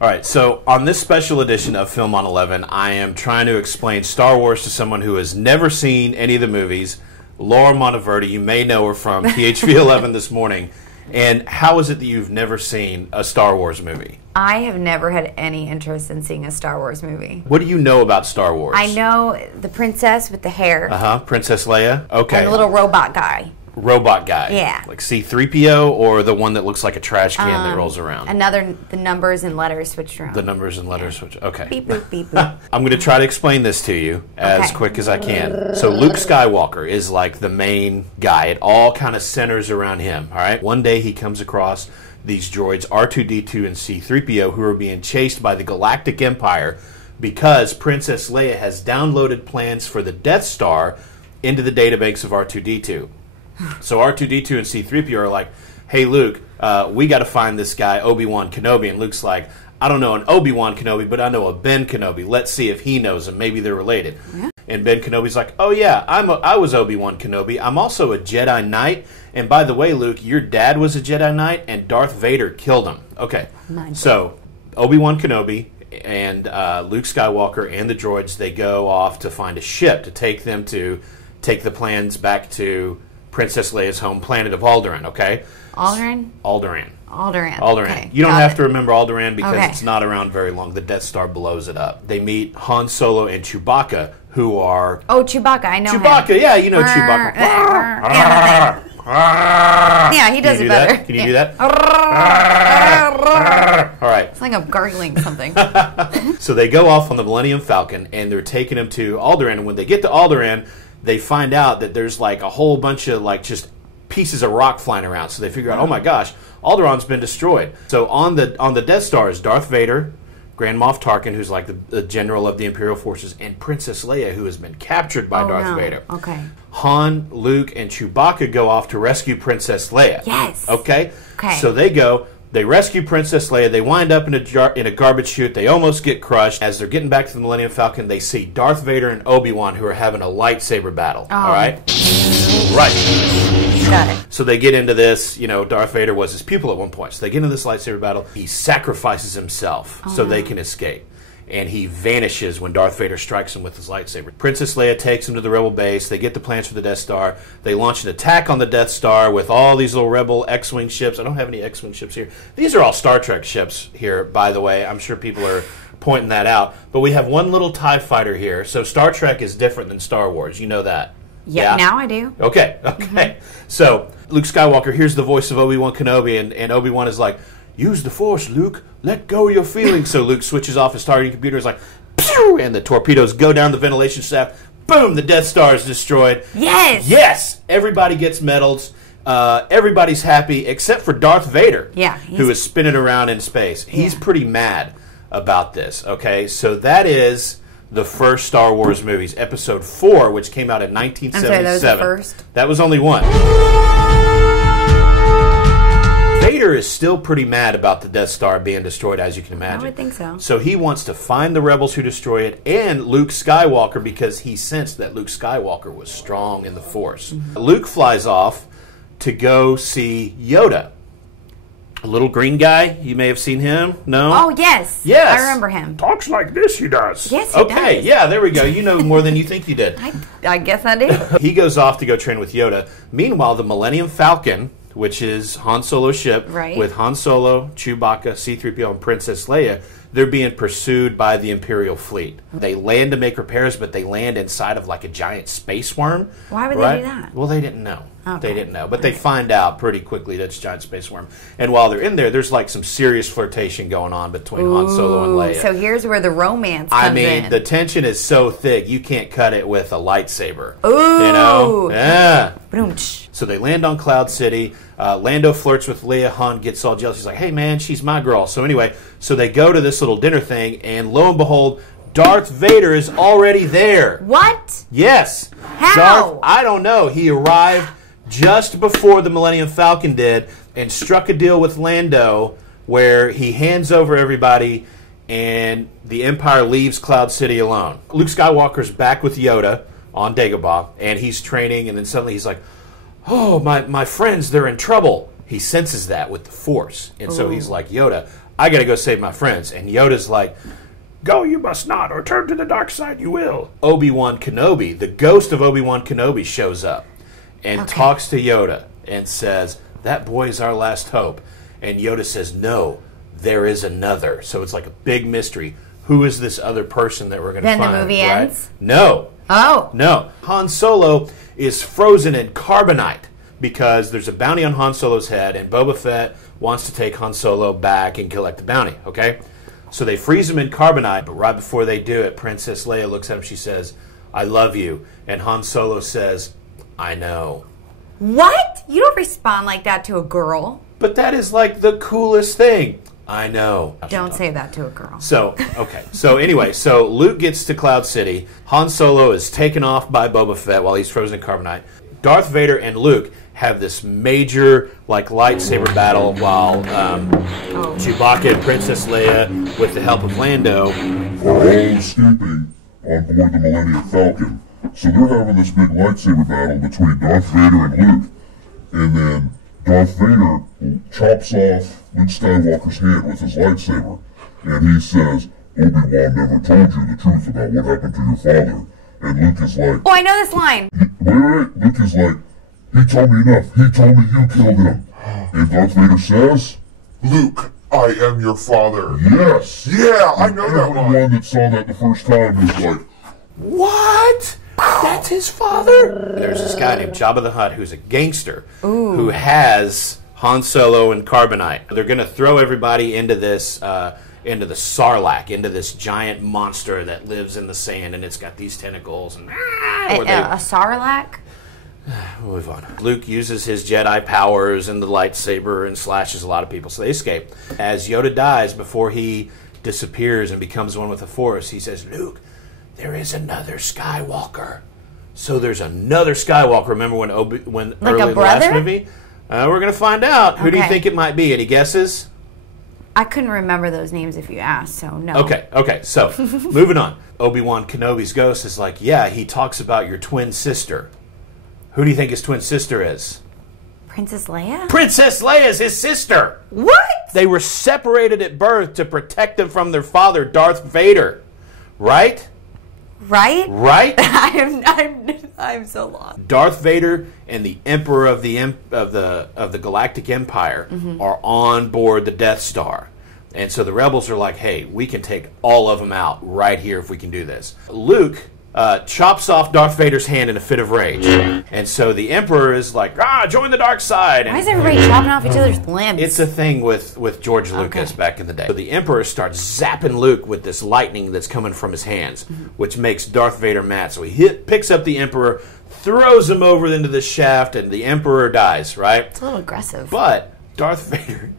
All right, so on this special edition of Film on 11, I am trying to explain Star Wars to someone who has never seen any of the movies. Laura Monteverdi, you may know her from PHV 11 this morning. And how is it that you've never seen a Star Wars movie? I have never had any interest in seeing a Star Wars movie. What do you know about Star Wars? I know the princess with the hair. Princess Leia. Okay. And the little robot guy. Robot guy. Yeah. Like C-3PO or the one that looks like a trash can that rolls around? The numbers and letters switched around. The numbers and letters switch. Okay. Beep, boop, beep, boop. I'm going to try to explain this to you as quick as I can. So Luke Skywalker is like the main guy. It all kind of centers around him. All right. One day he comes across these droids R2-D2 and C-3PO who are being chased by the Galactic Empire because Princess Leia has downloaded plans for the Death Star into the databanks of R2-D2. So R2-D2 and C-3PO are like, hey, Luke, we got to find this guy, Obi-Wan Kenobi. And Luke's like, I don't know an Obi-Wan Kenobi, but I know a Ben Kenobi. Let's see if he knows him. Maybe they're related. Yeah. And Ben Kenobi's like, oh, yeah, I was Obi-Wan Kenobi. I'm also a Jedi Knight. And by the way, Luke, your dad was a Jedi Knight, and Darth Vader killed him. Okay, so Obi-Wan Kenobi and Luke Skywalker and the droids, they go off to find a ship to take the plans back to Princess Leia's home planet of Alderaan, okay? Alderaan? Alderaan. Okay, you don't have to remember Alderaan because it's not around very long. The Death Star blows it up. They meet Han Solo and Chewbacca, who are... Oh, Chewbacca, I know Chewbacca, him. yeah, you know Chewbacca. Yeah, he does it better. Can you do that? All right. It's like I'm gargling something. So they go off on the Millennium Falcon, and they're taking him to Alderaan. And when they get to Alderaan, they find out that there's like a whole bunch of like just pieces of rock flying around. So they figure out, oh my gosh, Alderaan's been destroyed. So on the Death Star is Darth Vader, Grand Moff Tarkin, who's like the general of the Imperial forces, and Princess Leia, who has been captured by Darth Vader. Okay. Han, Luke, and Chewbacca go off to rescue Princess Leia. Yes. Okay. So they go. They rescue Princess Leia. They wind up in a garbage chute. They almost get crushed. As they're getting back to the Millennium Falcon, they see Darth Vader and Obi-Wan, who are having a lightsaber battle. All right? Right. Got it. So they get into this. You know, Darth Vader was his pupil at one point. So they get into this lightsaber battle. He sacrifices himself so they can escape. And he vanishes when Darth Vader strikes him with his lightsaber. Princess Leia takes him to the Rebel base. They get the plans for the Death Star. They launch an attack on the Death Star with all these little Rebel X-Wing ships. I don't have any X-Wing ships here. These are all Star Trek ships here, by the way. I'm sure people are pointing that out. But we have one little TIE fighter here. So Star Trek is different than Star Wars. You know that. Yeah, now I do. Okay. So Luke Skywalker hears the voice of Obi-Wan Kenobi, and Obi-Wan is like, use the Force, Luke. Let go of your feelings. So Luke switches off his targeting computer. Is like, pew! And the torpedoes go down the ventilation shaft. Boom! The Death Star is destroyed. Yes! Yes! Everybody gets medals. Everybody's happy except for Darth Vader, who is spinning around in space. He's pretty mad about this, okay? So that is the first Star Wars movies. Episode 4, which came out in 1977. I'm sorry, that was the first? That was only one. Vader is still pretty mad about the Death Star being destroyed, as you can imagine. I would think so. So he wants to find the rebels who destroy it and Luke Skywalker because he sensed that Luke Skywalker was strong in the Force. Luke flies off to go see Yoda. A little green guy. You may have seen him. No? Oh, yes. Yes. I remember him. Talks like this, he does. Yes, he does. Okay, yeah, there we go. You know more than you think you did. I guess I do. He goes off to go train with Yoda. Meanwhile, the Millennium Falcon, which is Han Solo's ship, with Han Solo, Chewbacca, C-3PO, and Princess Leia, they're being pursued by the Imperial fleet. They land to make repairs, but they land inside of like a giant space worm. Why would they do that? Well, they didn't know. Okay. They didn't know. But they find out pretty quickly that it's a giant space worm. And while they're in there, there's like some serious flirtation going on between Han Solo and Leia. So here's where the romance comes in. The tension is so thick, you can't cut it with a lightsaber. Ooh. You know? Yeah. Boom. So they land on Cloud City. Lando flirts with Leia. Han gets all jealous. He's like, hey, man, she's my girl. So anyway, so they go to this little dinner thing, and lo and behold, Darth Vader is already there. What? Yes. How? I don't know. He arrived just before the Millennium Falcon did and struck a deal with Lando where he hands over everybody and the Empire leaves Cloud City alone. Luke Skywalker's back with Yoda on Dagobah, and he's training, and then suddenly he's like, oh, my friends, they're in trouble. He senses that with the Force. And so he's like, Yoda, I got to go save my friends. And Yoda's like, go you must not, or turn to the dark side you will. Obi-Wan Kenobi, the ghost of Obi-Wan Kenobi, shows up and talks to Yoda and says, that boy is our last hope. And Yoda says, no, there is another. So it's like a big mystery. Who is this other person that we're going to find? Then the movie ends? No. Oh. No. Han Solo is frozen in carbonite because there's a bounty on Han Solo's head, and Boba Fett wants to take Han Solo back and collect the bounty, okay? So they freeze him in carbonite, but right before they do it, Princess Leia looks at him, she says, I love you. And Han Solo says, I know. What? You don't respond like that to a girl. But that is like the coolest thing. I know. Don't say that to a girl. So, okay. So anyway, so Luke gets to Cloud City. Han Solo is taken off by Boba Fett while he's frozen in carbonite. Darth Vader and Luke have this major, like, lightsaber battle while Chewbacca and Princess Leia, with the help of Lando, are all escaping on board the Millennium Falcon. So they're having this big lightsaber battle between Darth Vader and Luke. And then Darth Vader chops off Luke Skywalker's hand with his lightsaber. And he says, Obi-Wan never told you the truth about what happened to your father. And Luke is like... Oh, I know this line. Wait. Luke is like, he told me enough. He told me you killed him. And Darth Vader says, Luke, I am your father. yes. Yeah, I know that one. Everyone that saw that the first time was like, what? That's his father? There's this guy named Jabba the Hutt who's a gangster who has Han Solo and carbonite. They're going to throw everybody into this, into the Sarlacc, into this giant monster that lives in the sand, and it's got these tentacles. And A Sarlacc? We'll move on. Luke uses his Jedi powers and the lightsaber and slashes a lot of people, so they escape. As Yoda dies, before he disappears and becomes one with the Force, he says, Luke, there is another Skywalker. So there's another Skywalker. Remember when Like early a in the last brother? movie? We're going to find out. Who do you Okay. think it might be? Any guesses? I couldn't remember those names if you asked, so no. Okay. So, moving on. Obi-Wan Kenobi's ghost is like, yeah, he talks about your twin sister. Who do you think his twin sister is? Princess Leia? Princess Leia is his sister. What? They were separated at birth to protect them from their father, Darth Vader. Right? Right? Right? I'm so lost. Darth Vader and the Emperor of the Galactic Empire are on board the Death Star. And so the rebels are like, hey, we can take all of them out right here if we can do this. Luke chops off Darth Vader's hand in a fit of rage. And so the Emperor is like, join the dark side. Why is everybody chopping off each other's limbs? It's a thing with George Lucas back in the day. So the Emperor starts zapping Luke with this lightning that's coming from his hands, which makes Darth Vader mad. So he picks up the Emperor, throws him over into the shaft, and the Emperor dies, right? It's a little aggressive. But Darth Vader,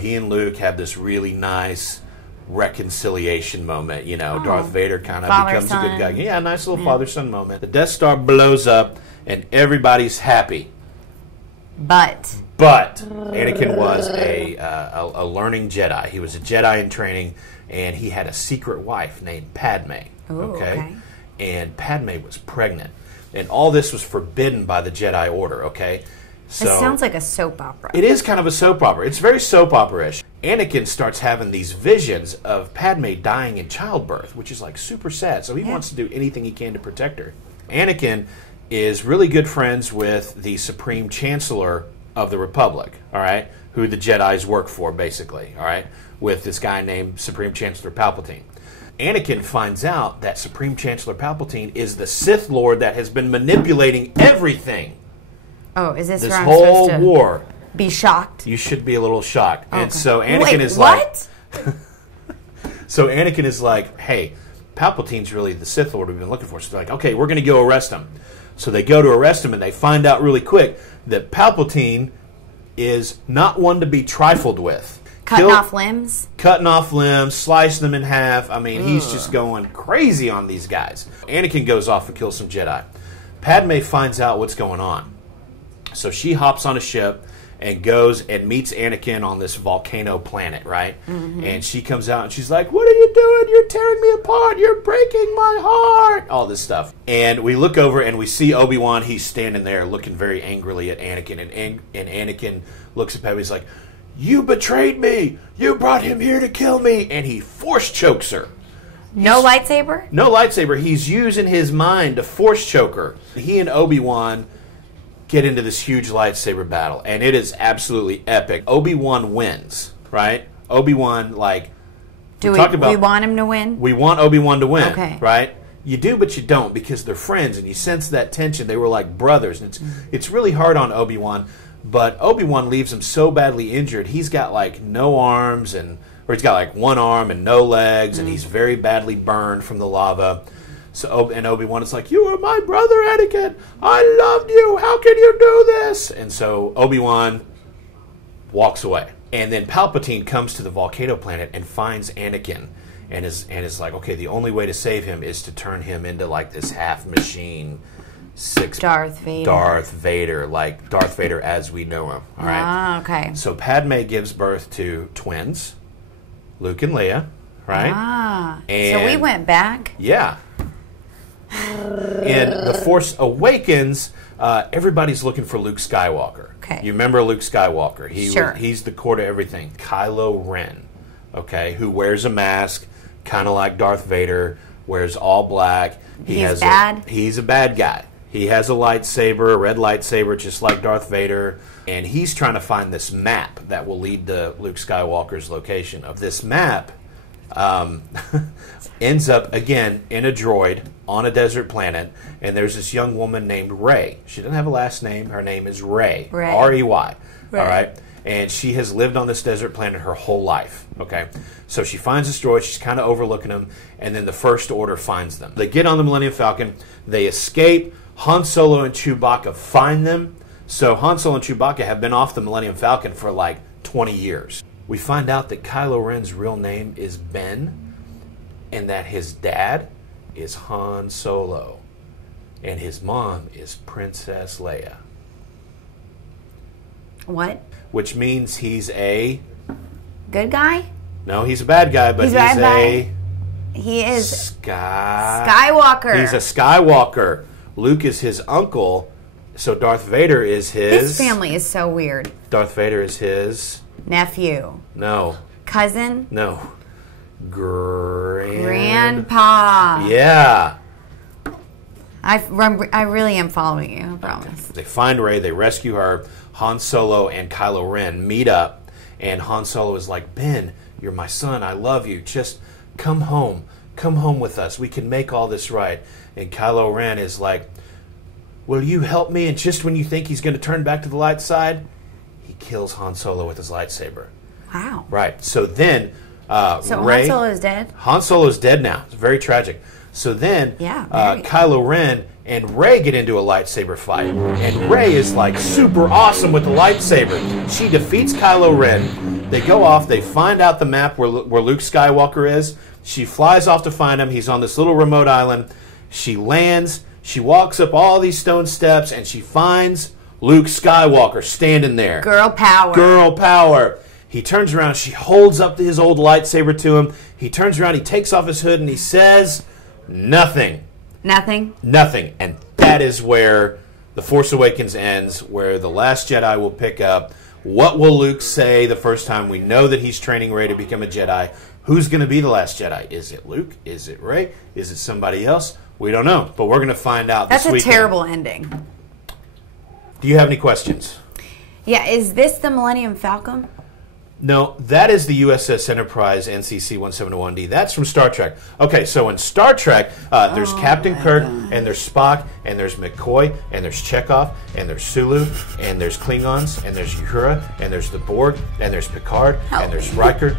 he and Luke have this really nice reconciliation moment. You know, Darth Vader kind of becomes a good guy. Yeah, nice little father-son moment. The Death Star blows up, and everybody's happy. But Anakin was a learning Jedi. He was a Jedi in training, and he had a secret wife named Padme. Okay? And Padme was pregnant. And all this was forbidden by the Jedi Order, okay? So it sounds like a soap opera. it is kind of a soap opera. It's very soap opera-ish. Anakin starts having these visions of Padme dying in childbirth, which is like super sad. So he wants to do anything he can to protect her. Anakin is really good friends with the Supreme Chancellor of the Republic, all right, who the Jedis work for, basically, all right, with this guy named Supreme Chancellor Palpatine. Anakin finds out that Supreme Chancellor Palpatine is the Sith Lord that has been manipulating everything. Oh, is this This where I'm whole supposed to war. be shocked? You should be a little shocked. Okay. And so Anakin Wait, is what? like... So Anakin is like, hey, Palpatine's really the Sith Lord we've been looking for. So they're like, okay, we're going to go arrest him. So they go to arrest him, and they find out really quick that Palpatine is not one to be trifled with. Cutting off limbs? Cutting off limbs, slicing them in half. I mean, he's just going crazy on these guys. Anakin goes off and kills some Jedi. Padme finds out what's going on. So she hops on a ship and goes and meets Anakin on this volcano planet, right? And she comes out and she's like, what are you doing? You're tearing me apart. You're breaking my heart. All this stuff. And we look over and we see Obi-Wan. He's standing there looking very angrily at Anakin. And Anakin looks at Padme. He's like, you betrayed me. You brought him here to kill me. And he force chokes her. No lightsaber? No lightsaber. He's using his mind to force choke her. He and Obi-Wan get into this huge lightsaber battle, and it is absolutely epic. Obi-Wan wins, right? Obi-Wan, like... We want him to win? We want Obi-Wan to win, okay. Right? You do, but you don't, because they're friends, and you sense that tension. They were like brothers, and it's really hard on Obi-Wan, but Obi-Wan leaves him so badly injured. He's got, like, no arms, or he's got, like, one arm and no legs, and he's very badly burned from the lava. So, and Obi-Wan is like, you are my brother, Anakin. I loved you. How can you do this? And so Obi-Wan walks away. And then Palpatine comes to the volcano planet and finds Anakin and is like, okay, the only way to save him is to turn him into like this half machine Darth Vader, like Darth Vader as we know him. All right. Ah, okay. So Padme gives birth to twins, Luke and Leia, right? Ah. And so we went back? Yeah. In The Force Awakens, everybody's looking for Luke Skywalker. Okay. You remember Luke Skywalker? Sure. He's the core to everything. Kylo Ren, okay, who wears a mask, kind of like Darth Vader, wears all black. He's bad? He's a bad guy. He has a lightsaber, a red lightsaber, just like Darth Vader, and he's trying to find this map that will lead to Luke Skywalker's location. Of this map, ends up, again, in a droid on a desert planet, and there's this young woman named Rey. She doesn't have a last name. Her name is Rey. R-E-Y. Rey. All right? And she has lived on this desert planet her whole life, okay? So she finds this droid. She's kind of overlooking them, and then the First Order finds them. They get on the Millennium Falcon. They escape. Han Solo and Chewbacca find them. So Han Solo and Chewbacca have been off the Millennium Falcon for like 20 years. We find out that Kylo Ren's real name is Ben, and that his dad is Han Solo, and his mom is Princess Leia. What? Which means he's a... Good guy? No, he's a bad guy, but He is... Skywalker. He's a Skywalker. Luke is his uncle, so Darth Vader is his... This family is so weird. Darth Vader is his... Nephew. No. Cousin? No. Grandpa. Yeah. I really am following you, I promise. They find Rey, they rescue her. Han Solo and Kylo Ren meet up, and Han Solo is like, Ben, you're my son, I love you, just come home. Come home with us, we can make all this right. And Kylo Ren is like, will you help me? And just when you think he's going to turn back to the light side, he kills Han Solo with his lightsaber. Wow. Right, so then... so Rey, Han Solo is dead? Han Solo is dead now. It's very tragic. So then, very. Kylo Ren and Rey get into a lightsaber fight. And Rey is like super awesome with the lightsaber. She defeats Kylo Ren. They go off. They find out the map where Luke Skywalker is. She flies off to find him. He's on this little remote island. She lands. She walks up all these stone steps, and she finds Luke Skywalker standing there. Girl power. Girl power. He turns around, she holds up his old lightsaber to him. He turns around, he takes off his hood, and he says, nothing. Nothing? Nothing. And that is where The Force Awakens ends, where The Last Jedi will pick up. What will Luke say the first time we know that he's training Rey to become a Jedi? Who's going to be the last Jedi? Is it Luke? Is it Rey? Is it somebody else? We don't know, but we're going to find out this weekend. That's a terrible ending. Do you have any questions? Yeah, is this the Millennium Falcon? No, that is the USS Enterprise NCC 171D. That's from Star Trek. Okay, so in Star Trek, there's Captain Kirk, and there's Spock, and there's McCoy, and there's Chekhov, and there's Sulu, and there's Klingons, and there's Uhura, and there's the Borg, and there's Picard, and there's Riker.